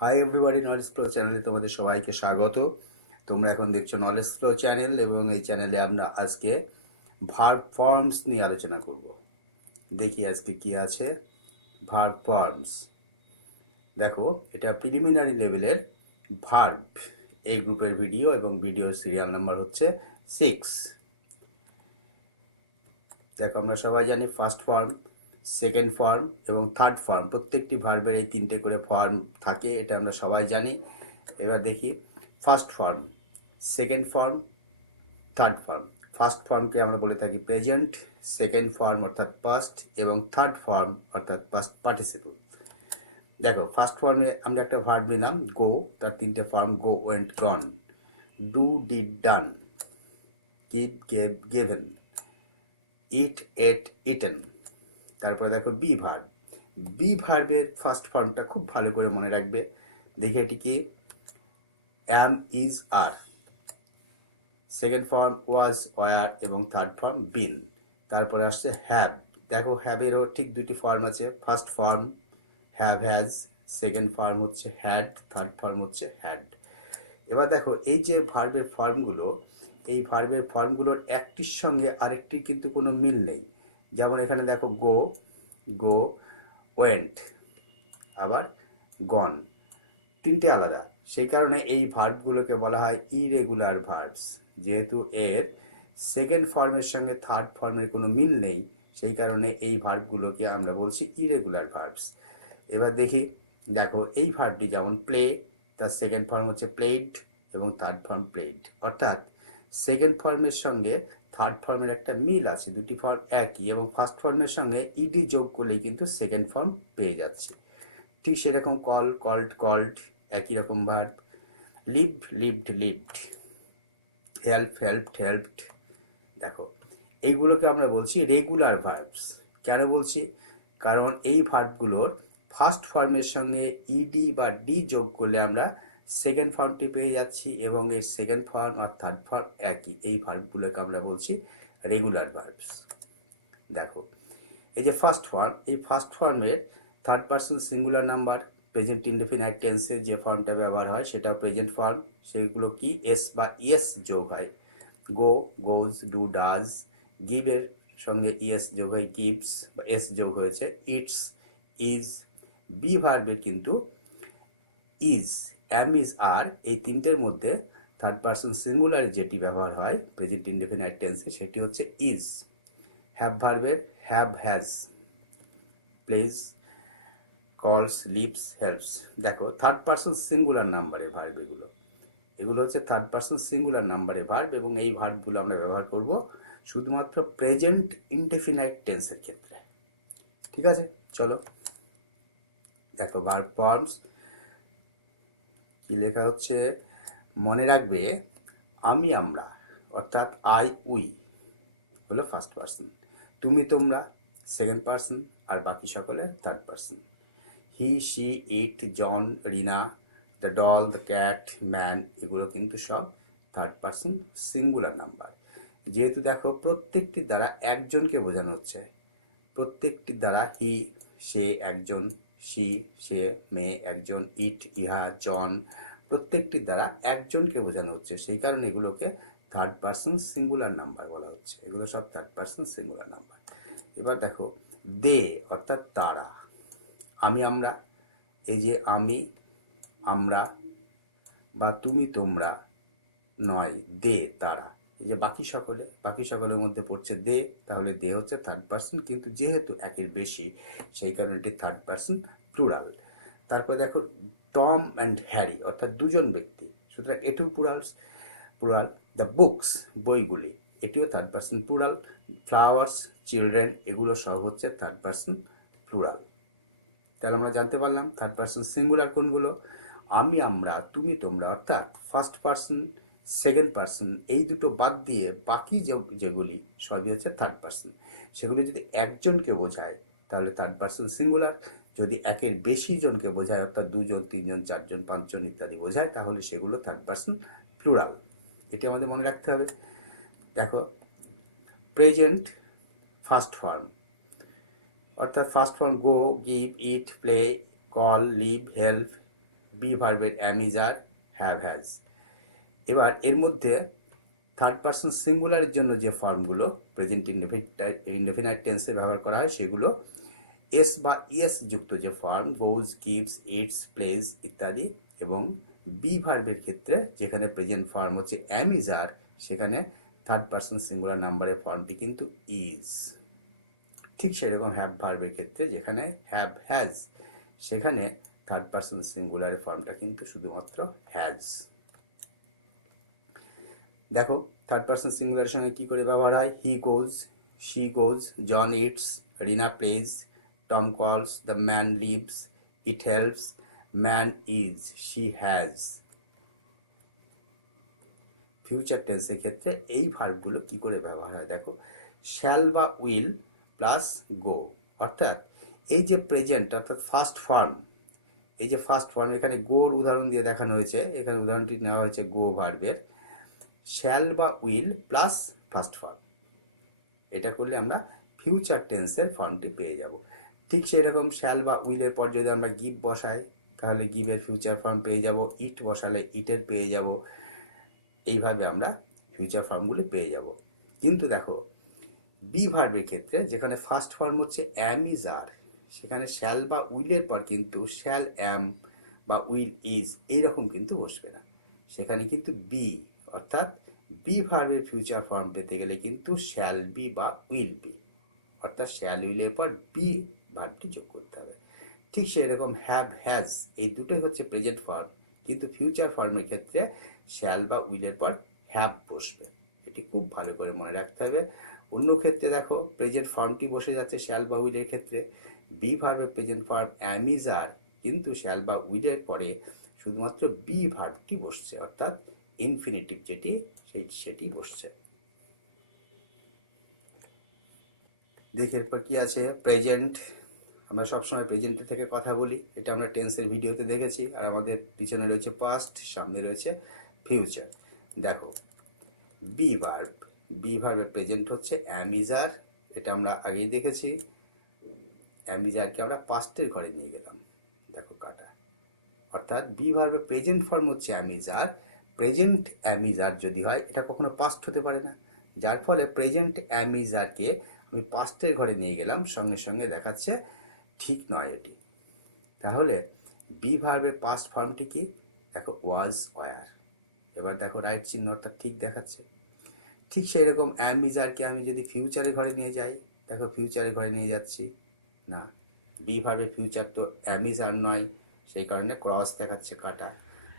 Hi everybody, knowledge flow চ্যানেলে তোমাদের সবাইকে স্বাগত। তোমরা এখন দেখছো নলেজ ফ্লো চ্যানেল এবং এই চ্যানেলে আমরা আজকে ভার্ব ফর্মস নিয়ে আলোচনা করব। দেখি আজকে কি আছে। ভার্ব ফর্মস, দেখো এটা প্রিলিমিনারি লেভেলের ভার্ব এই গ্রুপের ভিডিও এবং ভিডিওর সিরিয়াল নাম্বার হচ্ছে 6। দেখো আমরা সবাই জানি ফার্স্ট ফর্ম, সেকেন্ড ফর্ম এবং থার্ড ফর্ম, প্রত্যেকটি ভার্বের এই তিনটে করে ফর্ম থাকে, এটা আমরা সবাই জানি। এবার দেখি first form, second form, third form. First ফর্মকে আমরা বলে থাকি প্রেজেন্ট, সেকেন্ড ফর্ম অর্থাৎ পাস্ট এবং থার্ড ফর্ম অর্থাৎ পাস্ট পার্টিসিপল। দেখো ফার্স্ট ফর্মে আমরা একটা ভার্ব নিলাম গো, তার তিনটে form go, went, gone. Do, did, done. Give, gave, given. Eat, ate, eaten. তারপরে দেখো বি ভার্ব। বি ভার্বের ফার্স্ট ফর্মটা খুব ভালো করে মনে রাখবে। দেখি এটি কি, am, is, are. Second form was, war এবং থার্ড ফর্ম বিন। তারপরে আসছে হ্যাভ। দেখো হ্যাভেরও ঠিক দুটি ফর্ম আছে। First form have, has. Second form হচ্ছে হ্যাড, থার্ড ফর্ম হচ্ছে হ্যাড। এবার দেখো এই যে ভার্বের ফর্মগুলো, এই ভার্বের ফর্মগুলোর একটির সঙ্গে আরেকটির কিন্তু কোনো মিল নেই। যেমন এখানে দেখো গো, গো, ওয়েন্ট, আবার গন, তিনটে আলাদা। সেই কারণে এই ভার্বগুলোকে বলা হয় ইরেগুলার ভার্বস। যেহেতু এর সেকেন্ড ফর্মের সঙ্গে থার্ড ফর্মের কোনো মিল নেই, সেই কারণে এই ভার্বগুলোকে আমরা বলছি ইরেগুলার ভার্বস। এবার দেখি, দেখো এই ভার্বটি যেমন প্লে, তার সেকেন্ড ফর্ম হচ্ছে প্লেড এবং থার্ড ফর্ম প্লেড, অর্থাৎ সেকেন্ড ফর্মের সঙ্গে থার্ড ফর্মের একটা মিল আছে, দুটি ফর্ম একই, এবং ফার্স্ট ফর্মের সঙ্গে ইডি যোগ করলেই কিন্তু সেকেন্ড ফর্ম পেয়ে যাচ্ছে। ঠিক সেরকম কল, কল্ড, কল্ড, একই রকম verb. Live, lived, lived. Help, helped, helped. দেখো এইগুলোকে আমরা বলছি রেগুলার ভার্বস। কেন বলছি? কারণ এই ভার্বগুলোর ফার্স্ট ফর্মের সঙ্গে ইডি বা ডি যোগ করলে আমরা সেকেন্ড ফর্মটি পেয়ে যাচ্ছি এবং এর সেকেন্ড ফর্ম আর থার্ড ফর্ম একই। এই ভার্বগুলোকে আমরা বলছি রেগুলার ভার্বস। দেখো এই যে ফার্স্ট ফর্ম, এই ফার্স্ট ফর্মের third person singular number, present indefinite টেন্সে যে ফর্মটা ব্যবহার হয় সেটাও প্রেজেন্ট ফর্ম। সেগুলো কি এস বা ইএস যোগ হয়। গো, গোজ, ডু, ডাজ। গিভের সঙ্গে ইএস যোগ হয়, গিভস বা এস যোগ হয়েছে, ইটস, ইজ। বি ভার্বের কিন্তু ইজ, অ্যাম, ইজ, আর এই তিনটের মধ্যে থার্ড পার্সন সিঙ্গুলার যেটি ব্যবহার হয় প্রেজেন্ট ইনডেফিনাইট টেন্সে সেটি হচ্ছে ইজ। হ্যাভ ভার্বের হ্যাভ, হ্যাজ, প্লেজ, কলস, লিভস, হেল্পস। দেখো থার্ড পার্সন সিঙ্গুলার নাম্বারে ভার্ব এগুলো, এগুলো হচ্ছে থার্ড পার্সন সিঙ্গুলার নাম্বারে ভার্ব এবং এই ভার্বগুলো আমরা ব্যবহার করব শুধুমাত্র প্রেজেন্ট ইনডেফিনাইট টেন্সের ক্ষেত্রে। ঠিক আছে, চলো দেখো ভার্ব ফর্মস কি লেখা হচ্ছে মনে রাখবে। আমি, আমরা অর্থাৎ আই, উই হলো ফার্স্ট পার্সন। তুমি, তোমরা সেকেন্ড পার্সন, আর বাকি সকলে third person. He, she, it, John, Rina, the doll, the cat, man, এগুলো কিন্তু সব থার্ড পার্সন সিঙ্গুলার নাম্বার। যেহেতু দেখো প্রত্যেকটির দ্বারা একজনকে বোঝানো হচ্ছে, প্রত্যেকটির দ্বারা হি সে একজন, শি সে মেয়ে একজন, ইট ইহা, জন প্রত্যেকটির দ্বারা একজনকে বোঝানো হচ্ছে, সেই কারণে এগুলোকে থার্ড পার্সন সিঙ্গুলার নাম্বার বলা হচ্ছে। এগুলো সব থার্ড পার্সন সিঙ্গুলার নাম্বার। এবার দেখো দে অর্থাৎ তারা। আমি, আমরা, এই যে আমি, আমরা বা তুমি, তোমরা নয়, দে, তারা। এই যে বাকি সকলে, বাকি সকলের মধ্যে পড়ছে দে, তাহলে দে হচ্ছে থার্ড পার্সন, কিন্তু যেহেতু একের বেশি সেই কারণে এটি থার্ড পার্সন প্লুরাল। তারপরে দেখো টম অ্যান্ড হ্যারি অর্থাৎ দুজন ব্যক্তি, সুতরাং এটিও প্লুরাল। দ্য বুকস, বইগুলি, এটিও third person plural. Flowers, children, এগুলো সব হচ্ছে থার্ড পার্সন প্লুরাল। তাহলে আমরা জানতে পারলাম থার্ড পার্সন সিঙ্গুলার কোনগুলো। আমি, আমরা, তুমি, তোমরা অর্থাৎ ফার্স্ট পার্সন, সেকেন্ড পার্সন, এই দুটো বাদ দিয়ে বাকি যেগুলি সবই হচ্ছে থার্ড পার্সন। সেগুলি যদি একজনকে বোঝায় তাহলে থার্ড পার্সন সিঙ্গুলার, যদি একের বেশি জনকে বোঝায় অর্থাৎ দুজন, তিনজন, চারজন, পাঁচজন ইত্যাদি বোঝায় তাহলে সেগুলো থার্ড পার্সন প্লুরাল। এটি আমাদের মনে রাখতে হবে। দেখো প্রেজেন্ট ফার্স্ট ফর্ম, অর্থাৎ first form go, give, eat, play, call, live, help, be ভার্বের am is are, have has. এবার এর মধ্যে থার্ড পারসন সিঙ্গুলারের জন্য যে ফর্মগুলো প্রেজেন্ট ইনডেফিনাইট টেন্সে ব্যবহার করা হয় সেগুলো এস বা ইএস যুক্ত যে form, goes, gives, eats, plays ইত্যাদি, এবং বি ভার্বের ক্ষেত্রে যেখানে প্রেজেন্ট ফর্ম হচ্ছে অ্যাম ইজ আর, সেখানে থার্ড পারসন সিঙ্গুলার নাম্বারের ফর্মটি কিন্তু ইজ। ঠিক সেরকম হ্যাভ ভার্বের ক্ষেত্রে যেখানে হ্যাভ হ্যাজ, সেখানে থার্ড পারসন সিঙ্গুলারের ফর্মটা কিন্তু শুধুমাত্র হ্যাজ। দেখো থার্ড পারসন সিঙ্গুলারের সঙ্গে কী করে ব্যবহার হয়। He goes, she goes, John eats, Rina plays, Tom calls, the man lives, it helps, man is, she has. Future টেন্সের ক্ষেত্রে এই ভার্বগুলো কি করে ব্যবহার হয় দেখো, শ্যাল বা উইল প্লাস গো, অর্থাৎ এই যে প্রেজেন্ট অর্থাৎ ফার্স্ট ফর্ম, এই যে ফার্স্ট ফর্ম এখানে গোর উদাহরণ দিয়ে দেখানো হয়েছে, এখানে উদাহরণটি নেওয়া হয়েছে গো ভার্বের, শ্যাল বা উইল প্লাস ফার্স্ট ফর্ম, এটা করলে আমরা ফিউচার টেন্সের ফর্মটি পেয়ে যাব। ঠিক সেই রকম শ্যাল বা উইলের পর যদি আমরা গিভ বসাই তাহলে গিভের ফিউচার ফর্ম পেয়ে যাব, ইট বসালে ইটের পেয়ে যাব, এইভাবে আমরা ফিউচার ফর্মগুলি পেয়ে যাব। কিন্তু দেখো বি ভার্বের ক্ষেত্রে যেখানে ফার্স্ট ফর্ম হচ্ছে অ্যাম ইজ আর, সেখানে শ্যাল বা উইলের পর কিন্তু শ্যাল অ্যাম বা উইল ইজ এইরকম কিন্তু বসবে না, সেখানে কিন্তু বি, অর্থাৎ বি ভার্বের ফিউচার ফর্ম পেতে গেলে কিন্তু শ্যাল বি বা উইল বি, অর্থাৎ শ্যাল উইলের পর বি ভার্বটি যোগ করতে হবে। ঠিক সেই রকম হ্যাভ হ্যাজ এই দুটোই হচ্ছে প্রেজেন্ট ফর্ম, কিন্তু ফিউচার ফর্মের ক্ষেত্রে শ্যাল বা উইলের পর হ্যাভ বসবে, এটি খুব ভালো করে মনে রাখতে হবে। অন্য ক্ষেত্রে দেখো প্রেজেন্ট ফর্মটি বসে যাচ্ছে শ্যাল বা উইলের ক্ষেত্রে, বি ভার্বের প্রেজেন্ট ফর্ম অ্যাম ইজ আর, কিন্তু শ্যাল বা উইলের পরে শুধুমাত্র বি ভার্বটি বসছে, অর্থাৎ ইনফিনিটিভ যেটি সেটি বসছে। দেখে এরপর কি আছে, প্রেজেন্ট। আমরা সবসময় প্রেজেন্টের থেকে কথা বলি, এটা আমরা টেন্সের ভিডিওতে দেখেছি, আর আমাদের পিছনে রয়েছে পাস্ট, সামনে রয়েছে ফিউচার। দেখো বি ভার্ব, বি ভার্বের প্রেজেন্ট হচ্ছে অ্যাম ইজ আর, এটা আমরা আগেই দেখেছি। অ্যাম ইজ আরকে আমরা পাস্টের ঘরে নিয়ে গেলাম, দেখো কাটা, অর্থাৎ বি ভার্বের প্রেজেন্ট ফর্ম হচ্ছে am is are, present am is are যদি হয় এটা কখনো পাস্ট হতে পারে না, যার ফলে প্রেজেন্ট অ্যাম ইজ আরকে আমি পাস্টের ঘরে নিয়ে গেলাম, সঙ্গে সঙ্গে দেখাচ্ছে ঠিক নয় এটি। তাহলে বি ভার্বের পাস্ট ফর্মটি কি, দেখো ওয়াজ ওয়ার, এবার দেখো রাইট চিহ্ন অর্থাৎ ঠিক দেখাচ্ছে। ঠিক সেই রকম অ্যাম ইজ আরকে আমি যদি ফিউচারের ঘরে নিয়ে যাই, দেখো ফিউচারের ঘরে নিয়ে যাচ্ছি না, বি ভার্বের ফিউচার তো অ্যাম ইজ আর নয়, সেই কারণে ক্রস দেখাচ্ছে কাটা।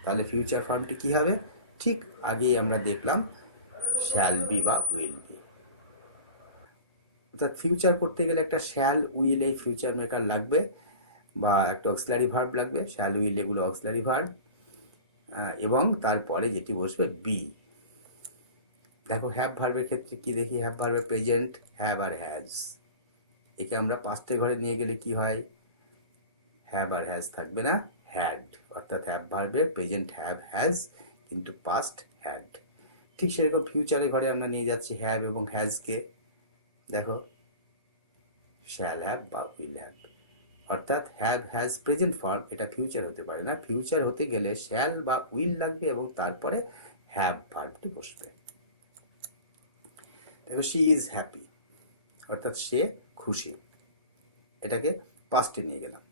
তাহলে ফিউচার ফর্মটি কি হবে, ঠিক আগেই আমরা দেখলাম শ্যাল বি বা উইল বি। অর্থাৎ ফিউচার করতে গেলে একটা শ্যাল উইল এই ফিউচার মেকার লাগবে, বা একটা অক্সিলারি ভার্ব লাগবে, শ্যাল উইল এগুলো অক্সিলারি ভার্ব, এবং তারপরে যেটি বসবে বি। দেখো হ্যাভ ভার্বের ক্ষেত্রে কি দেখি, হ্যাভ ভার্বের প্রেজেন্ট হ্যাভ আর হ্যাজ, একে আমরা পাস্টের ঘরে নিয়ে গেলে কি হয়, হ্যাভ আর হ্যাজ থাকবে না, হ্যাড, অর্থাৎ হ্যাভ ভার্বের প্রেজেন্ট হ্যাভ হ্যাজ কিন্তু পাস্ট হ্যাড। ঠিক সেরকম ফিউচারের ঘরে আমরা নিয়ে যাচ্ছি হ্যাভ এবং হ্যাজকে, দেখো শ্যাল হ্যাভ বা উইল হ্যাভ, অর্থাৎ হ্যাভ হ্যাজ প্রেজেন্ট ফর্ম, এটা ফিউচার হতে পারে না, ফিউচার হতে গেলে শ্যাল বা উইল লাগবে এবং তারপরে হ্যাভ ভার্বটি বসবে। দেখো শি ইজ হ্যাপি, অর্থাৎ সে খুশি, এটাকে পাস্টে নিয়ে গেলাম,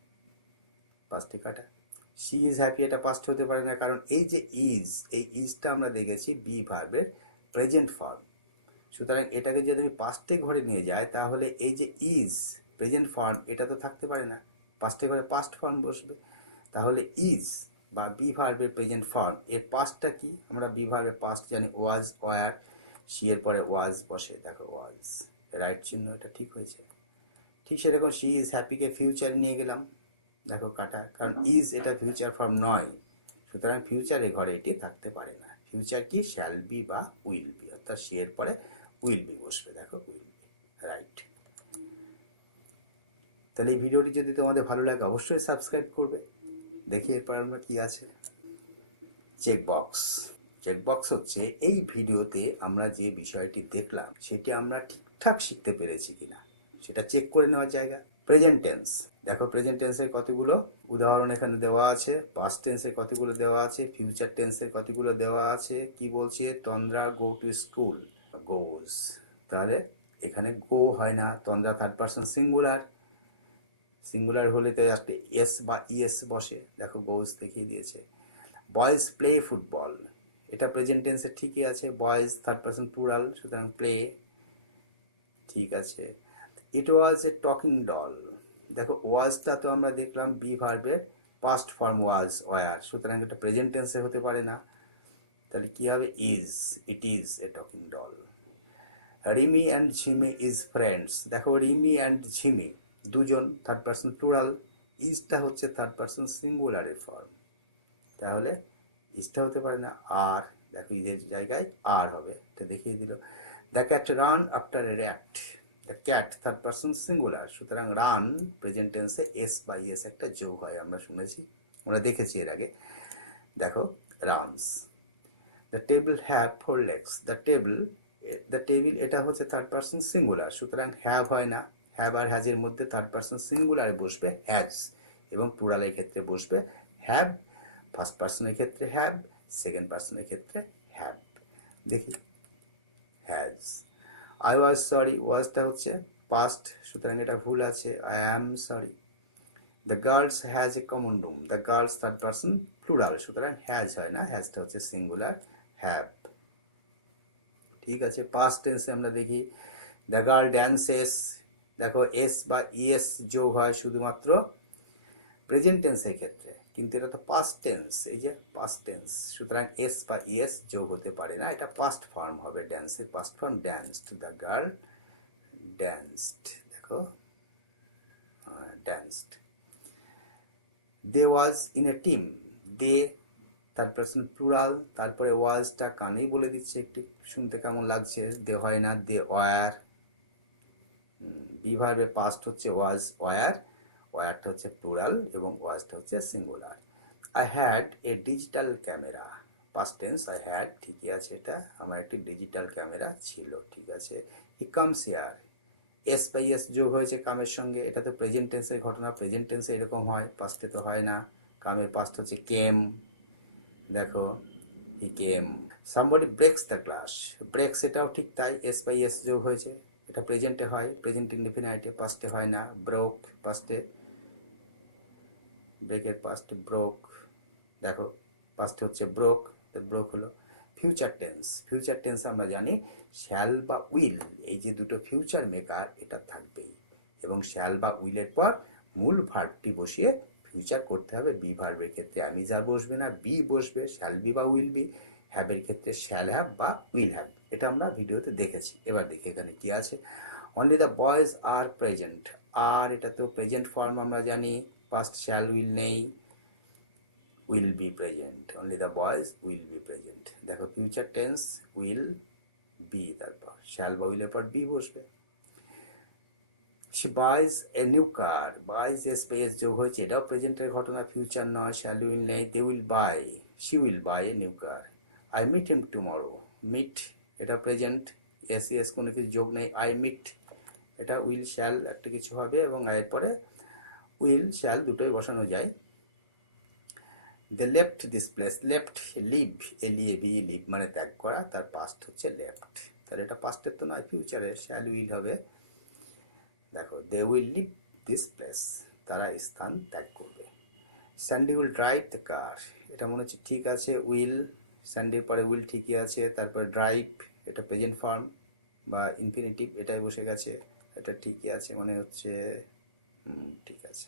পাস্টে কাটা। শি ইজ হ্যাপি এটা পাস্ট হতে পারে না, কারণ এই যে ইজ, এই ইজটা আমরা দেখেছি বি ভার্বের প্রেজেন্ট ফর্ম, সুতরাং এটাকে যদি আমি পাস্টে ঘরে নিয়ে যাই তাহলে এই যে ইজ প্রেজেন্ট ফর্ম এটা তো থাকতে পারে না, পাস্টে ঘরে পাস্ট ফর্ম বসবে। তাহলে ইজ বা বি ভার্বের প্রেজেন্ট ফর্ম এর পাস্টটা কি, আমরা বি ভার্বের পাস্ট জানি ওয়াজ ওয়ার, শি এর পরে ওয়াজ বসে, দেখো ওয়াজ, রাইট চিহ্ন, এটা ঠিক হয়েছে। ঠিক সেরকম শি ইজ হ্যাপিকে ফিউচারে নিয়ে গেলাম, দেখো কাটা, কারণ ইজ এটা ফিউচার ফর্ম নয়, সুতরাং ফিউচারের ঘরে এটি থাকতে পারে না। ফিউচার কি, শ্যাল বি বা উইল বি, অর্থাৎ শি এর পরে উইল বি বসবে, দেখো উইল বি, রাইট। তাহলে এই ভিডিওটি যদি তোমাদের ভালো লাগে অবশ্যই সাবস্ক্রাইব করবে। দেখি এরপর আমরা কি আছে, চেকবক্স। চেকবক্স হচ্ছে এই ভিডিওতে আমরা যে বিষয়টি দেখলাম সেটি আমরা ঠিকঠাক শিখতে পেরেছি কিনা সেটা চেক করে নেওয়ার জায়গা। প্রেজেন্ট টেন্স, দেখো প্রেজেন্ট টেন্সের কতগুলো উদাহরণ এখানে দেওয়া আছে, পাস্ট টেন্সের কতগুলো দেওয়া আছে, ফিউচার টেন্সের কতগুলো দেওয়া আছে। কি বলছে, তন্দ্রা গো টু স্কুল, গোজ, তাহলে এখানে গো হয় না, তন্দ্রা থার্ড পারসন সিঙ্গুলার, সিঙ্গুলার হলে তো একটা এস বা ইএস বসে, দেখো গোজ দেখিয়ে দিয়েছে। বয়েজ প্লে ফুটবল, এটা প্রেজেন্ট টেন্সে ঠিকই আছে, বয়েজ থার্ড পারসন প্লুরাল, সুতরাং প্লে ঠিক আছে। ইট ওয়াজ এ টকিং ডল, দেখো ওয়াজটা তো আমরা দেখলাম বি ভার্বের পাস্ট ফর্ম ওয়াজ ওয়ার, সুতরাং এটা প্রেজেন্ট টেন্সে হতে পারে না, তাহলে কি হবে, is, it is a talking doll. Rimi and ঝিমি ইজ ফ্রেন্ডস, দেখো রিমি অ্যান্ড ঝিমি দুজন, থার্ড পারসন প্লুরাল, ইজটা হচ্ছে থার্ড পারসন সিঙ্গুলারের ফর্ম, তাহলে ইজটা হতে পারে না, আর দেখো ইজের জায়গায় আর হবে, এটা দেখিয়ে দিল। The cat ran after a rat, the cat third person singular, সুতরাং রান প্রেজেন্ট টেন্সে এস বা ইএস একটা যোগ হয়, আমরা শুনেছি, আমরা দেখেছি এর আগে। দেখো runs. The table have 4 legs, the table এটা হচ্ছে থার্ড পারসন সিঙ্গুলার, সুতরাং হ্যাভ হয় না, হ্যাভ আর হ্যাজের মধ্যে থার্ড পারসন সিঙ্গুলারে বসবে হ্যাজ, এবং প্লুরালের ক্ষেত্রে বসবে হ্যাভ, ফার্স্ট পারসনের ক্ষেত্রে হ্যাভ, সেকেন্ড পারসনের ক্ষেত্রে হ্যাভ। দেখি হ্যাজ। আই ওয়াজ সরি, ওয়াজটা হচ্ছে পাস্ট, সুতরাং এটা ভুল আছে, I am sorry. The girls has a common room, the girls third person plural, সুতরাং হ্যাজ হয় না, হ্যাজটা হচ্ছে সিঙ্গুলার, হ্যাভ। ঠিক আছে, পাস্ট টেন্সে আমরা দেখি দ্য গার্ল ড্যান্সেস, দেখো এস বা ইএস যোগ হয় শুধুমাত্র প্রেজেন্ট টেন্সের ক্ষেত্রে, কিন্তু এটা তো পাস্ট টেন্স, এই যে পাস্ট টেন্স, সুতরাং এস বা ইএস যোগ হতে পারে না, এটা পাস্ট ফর্ম হবে, ড্যান্সের past form danced, the girl danced, দেখো danced. They was in a team, they third person plural, তারপরে ওয়াজটা কানেই বলে দিচ্ছে, একটু শুনতে কেমন লাগছে, দে হয় না, দে ওয়ার, বি ভার্বে পাস্ট হচ্ছে ওয়াজ ওয়ার, ওয়ারটা হচ্ছে প্লুরাল এবং ওয়াজটা হচ্ছে singular. I had a digital camera, past tense, I had ঠিকই আছে, এটা আমার একটি ডিজিটাল ক্যামেরা ছিল, ঠিক আছে। He comes here, S by S যোগ হয়েছে কামের সঙ্গে, এটা তো প্রেজেন্ট টেন্সের ঘটনা, প্রেজেন্ট টেন্সে এরকম হয়, পাস্টে তো হয় না, কামের পাস্ট হচ্ছে কেম, দেখো he came. Somebody breaks the glass, breaks এটাও ঠিক তাই, এস বাই এস যোগ হয়েছে, এটা প্রেজেন্টে হয়, প্রেজেন্ট ইনডিফিনাইটে, পাস্টে হয় না, ব্রোক পাস্টে, ব্রেকের পাস্টে ব্রোক, দেখো পাস্টে হচ্ছে ব্রোক, ব্রোক হলো। ফিউচার টেন্স, ফিউচার টেন্স আমরা জানি শ্যাল বা উইল, এই যে দুটো ফিউচার মেকার এটা থাকবেই, এবং শ্যাল বা উইলের পর মূল ভার্বটি বসিয়ে ফিউচার করতে হবে, বি ভার্বের ক্ষেত্রে অ্যামিজ আর বসবে না, বি বসবে, শ্যাল বি বা উইল বি, হ্যাভের ক্ষেত্রে শ্যাল হ্যাভ বা উইল হ্যাভ, এটা আমরা ভিডিওতে দেখেছি। এবার দেখি এখানে কি আছে, only the boys are present, আর এটা তো প্রেজেন্ট ফর্ম আমরা জানি, পাস্ট শ্যাল উইল নেই, will be present, only the boys will be present, দেখো ফিউচার টেন্স will be, তারপর shall বা will এর পর be বসবে। she buys a new car, buys A space যোগ হয়েছে, এটাও প্রেজেন্টের ঘটনা, ফিউচার নয়, shall will নেই, they will buy, she will buy a new car। I meet him tomorrow, meet এটা প্রেজেন্ট, এস এস কোনো কিছু যোগ নেই, I meet এটা will shall একটা কিছু হবে, এবং এর পরে will shall দুটোই বসানো যায়। They left this place, left leave, L E A V leave মানে ত্যাগ করা, তার পাস্ট হচ্ছে লেফট, তাহলে এটা পাস্টের তো নয়, ফিউচারের, শ্যাল উইল হবে। দেখো they will leave this place, তারা স্থান ত্যাগ করবে। Sandy will drive the car, এটা মনে হচ্ছে ঠিক আছে, উইল, স্যান্ডির পরে উইল ঠিকই আছে, তারপরে ড্রাইভ এটা প্রেজেন্ট ফর্ম বা ইনফিনিটিভ, এটাই বসে গেছে, এটা ঠিকই আছে মনে হচ্ছে, ঠিক আছে।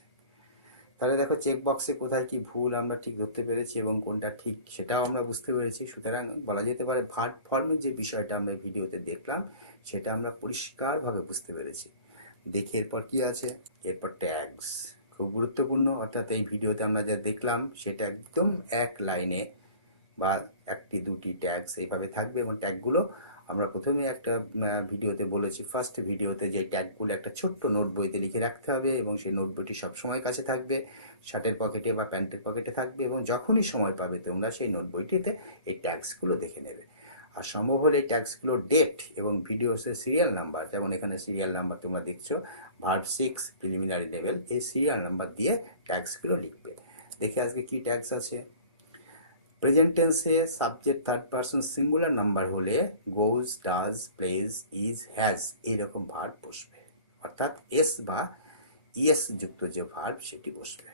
তাহলে দেখো চেক বক্সে কোথায় কি ভুল আমরা ঠিক ধরতে পেরেছি, এবং কোনটা ঠিক সেটাও আমরা বুঝতে পেরেছি, সুতরাং বলা যেতে পারে ভার্ব ফর্মের যে বিষয়টা আমরা ভিডিওতে দেখলাম সেটা আমরা পরিষ্কারভাবে বুঝতে পেরেছি। দেখি এরপর কি আছে, এরপর ট্যাগস, খুব গুরুত্বপূর্ণ, অর্থাৎ এই ভিডিওতে আমরা যা দেখলাম সেটা একদম এক লাইনে বা একটি দুটি ট্যাগস এইভাবে থাকবে, এবং ট্যাগগুলো আমরা প্রথমে একটা ভিডিওতে বলেছি, ফার্স্ট ভিডিওতে, যে ট্যাগগুলো একটা ছোট্ট নোট বইতে লিখে রাখতে হবে, এবং সেই নোট বইটি সবসময় কাছে থাকবে, শার্টের পকেটে বা প্যান্টের পকেটে থাকবে, এবং যখনই সময় পাবে তোমরা সেই নোট বইটিতে এই ট্যাগসগুলো দেখে নেবে। আর সম্ভব হলে এই ট্যাগসগুলো ডেট এবং ভিডিওসের সিরিয়াল নাম্বার, যেমন এখানে সিরিয়াল নাম্বার তোমরা দেখছো ভার্ব 6 প্রিলিমিনারি লেভেল, এই সিরিয়াল নাম্বার দিয়ে ট্যাগসগুলো লিখবে। দেখে আজকে কি ট্যাগস আছে। প্রেজেন্ট টেন্সে subject third person singular number হলে goes, does, plays, is, has এইরকম ভার্ব বসবে, অর্থাৎ এস বা ইএস যুক্ত যে ভার্ব সেটি বসবে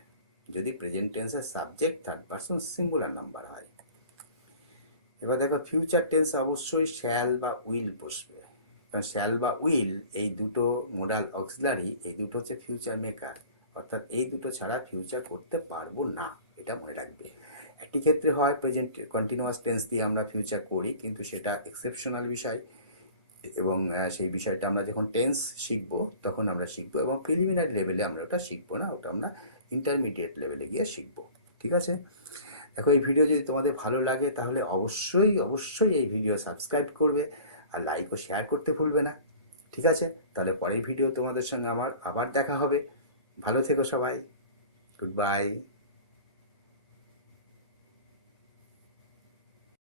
যদি প্রেজেন্ট টেন্সের subject third person singular number হয়। এবার দেখো ফিউচার টেন্স অবশ্যই শ্যাল বা উইল বসবে, কারণ শ্যাল বা উইল এই দুটো মোডাল অক্সিলারি, এই দুটো হচ্ছে ফিউচার মেকার, অর্থাৎ এই দুটো ছাড়া ফিউচার করতে পারবো না, এটা মনে রাখবে। একটি ক্ষেত্রে হয় প্রেজেন্ট কন্টিনিউয়াস টেন্স দিয়ে আমরা ফিউচার করি, কিন্তু সেটা এক্সেপশনাল বিষয়, এবং সেই বিষয়টা আমরা যখন টেন্স শিখবো তখন আমরা শিখবো, এবং প্রিলিমিনারি লেভেলে আমরা ওটা শিখবো না, ওটা আমরা ইন্টারমিডিয়েট লেভেলে গিয়ে শিখবো। ঠিক আছে, দেখো এই ভিডিও যদি তোমাদের ভালো লাগে তাহলে অবশ্যই অবশ্যই এই ভিডিও সাবস্ক্রাইব করবে আর লাইক ও শেয়ার করতে ভুলবে না। ঠিক আছে, তাহলে পরের ভিডিও তোমাদের সঙ্গে আমার আবার দেখা হবে। ভালো থেকো সবাই, গুড বাই।